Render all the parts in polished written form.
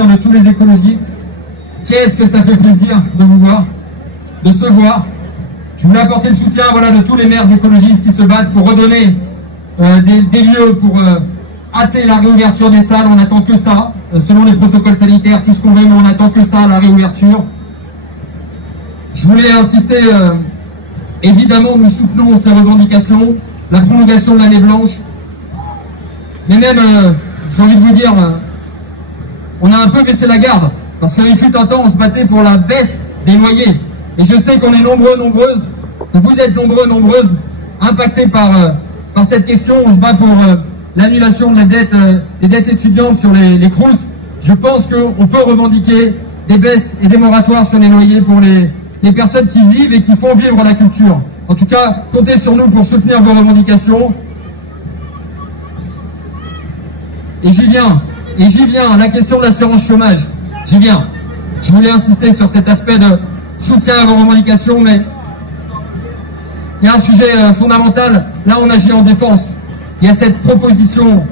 soutien de tous les écologistes. Qu'est-ce que ça fait plaisir de vous voir, de se voir. Je voulais apporter le soutien de tous les maires écologistes qui se battent pour redonner des lieux, pour hâter la réouverture des salles. On n'attend que ça, selon les protocoles sanitaires, tout ce qu'on veut, mais on n'attend que ça, la réouverture. Je voulais insister, évidemment, nous soutenons ces revendications, la prolongation de l'année blanche, mais même, j'ai envie de vous dire, on a un peu baissé la garde, parce qu'il fut un temps, on se battait pour la baisse des loyers. Et je sais qu'on est nombreux, nombreuses, vous êtes nombreux, nombreuses, impactés par cette question. On se bat pour l'annulation de la dette, des dettes étudiantes sur les Crous. Je pense qu'on peut revendiquer des baisses et des moratoires sur les loyers pour les personnes qui vivent et qui font vivre la culture. En tout cas, comptez sur nous pour soutenir vos revendications. Et j'y viens, la question de l'assurance chômage, j'y viens. Je voulais insister sur cet aspect de soutien à vos revendications, mais il y a un sujet fondamental. Là, on agit en défense. Il y a cette proposition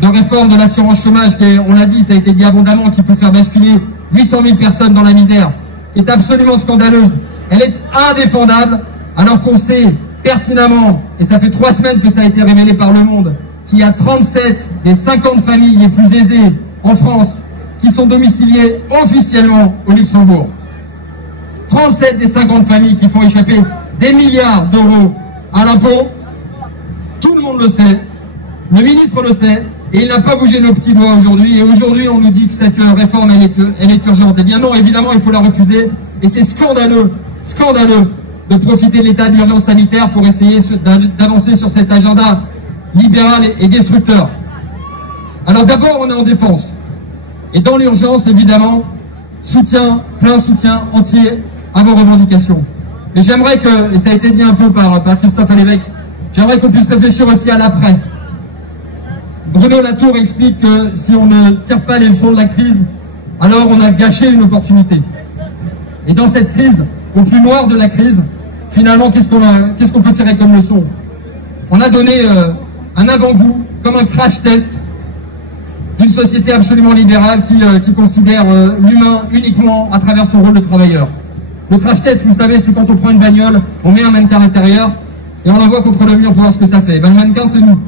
de réforme de l'assurance chômage qui, on l'a dit, ça a été dit abondamment, qui peut faire basculer 800 000 personnes dans la misère, qui est absolument scandaleuse. Elle est indéfendable, alors qu'on sait pertinemment, et ça fait 3 semaines que ça a été révélé par Le Monde, qu'il y a 37 des 50 familles les plus aisées en France qui sont domiciliées officiellement au Luxembourg. 37 des 50 familles qui font échapper des milliards d'euros à l'impôt. Tout le monde le sait, le ministre le sait, et il n'a pas bougé nos petits doigts aujourd'hui. Et aujourd'hui, on nous dit que cette réforme, elle est urgente. Eh bien non, évidemment, il faut la refuser. Et c'est scandaleux, scandaleux de profiter de l'état d'urgence sanitaire pour essayer d'avancer sur cet agenda libéral et destructeur. Alors d'abord, on est en défense. Et dans l'urgence, évidemment, plein soutien entier à vos revendications. Mais j'aimerais que, et ça a été dit un peu par Christophe Alévèque, j'aimerais qu'on puisse réfléchir aussi à l'après. Bruno Latour explique que si on ne tire pas les leçons de la crise, alors on a gâché une opportunité. Et dans cette crise, au plus noir de la crise, finalement, qu'est-ce qu'on peut tirer comme leçon? On a donné un avant-goût, comme un crash test, d'une société absolument libérale qui considère l'humain uniquement à travers son rôle de travailleur. Le crash test, vous savez, c'est quand on prend une bagnole, on met un mannequin à l'intérieur et on l'envoie contre le mur pour voir ce que ça fait. Ben, le mannequin, c'est nous.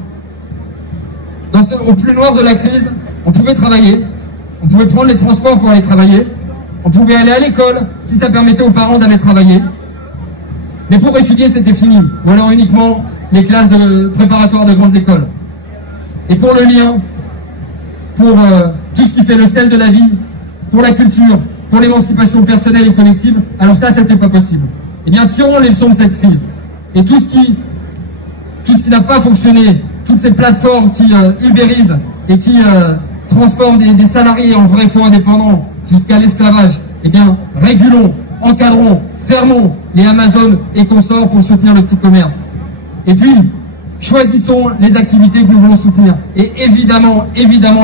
Au plus noir de la crise, on pouvait travailler, on pouvait prendre les transports pour aller travailler, on pouvait aller à l'école si ça permettait aux parents d'aller travailler. Mais pour étudier, c'était fini. Ou alors uniquement les classes préparatoires de grandes écoles. Et pour le lien, pour tout ce qui fait le sel de la vie, pour la culture, pour l'émancipation personnelle et collective, alors ça, c'était pas possible. Eh bien, tirons les leçons de cette crise. Et tout ce qui n'a pas fonctionné, toutes ces plateformes qui ubérisent et qui transforment des salariés en vrais faux indépendants jusqu'à l'esclavage, eh bien, régulons, encadrons, fermons les Amazon et consorts pour soutenir le petit commerce. Et puis, choisissons les activités que nous voulons soutenir. Et évidemment,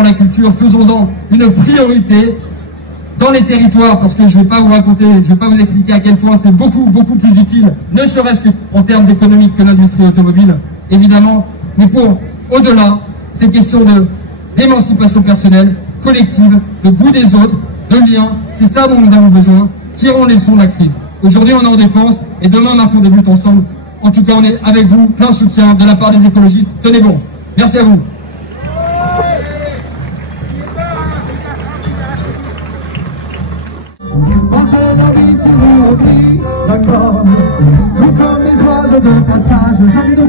la culture, faisons-en une priorité dans les territoires, parce que je ne vais pas vous raconter, je ne vais pas vous expliquer à quel point c'est beaucoup plus utile, ne serait-ce qu'en termes économiques que l'industrie automobile, évidemment, mais pour, au-delà, ces questions d'émancipation personnelle, collective, de goût des autres, de liens, c'est ça dont nous avons besoin. Tirons les leçons de la crise. Aujourd'hui, on est en défense, et demain, marquons des buts ensemble. En tout cas, on est avec vous, plein soutien de la part des écologistes. Tenez bon. Merci à vous. D'accord. Nous sommes les oiseaux de passage, jamais de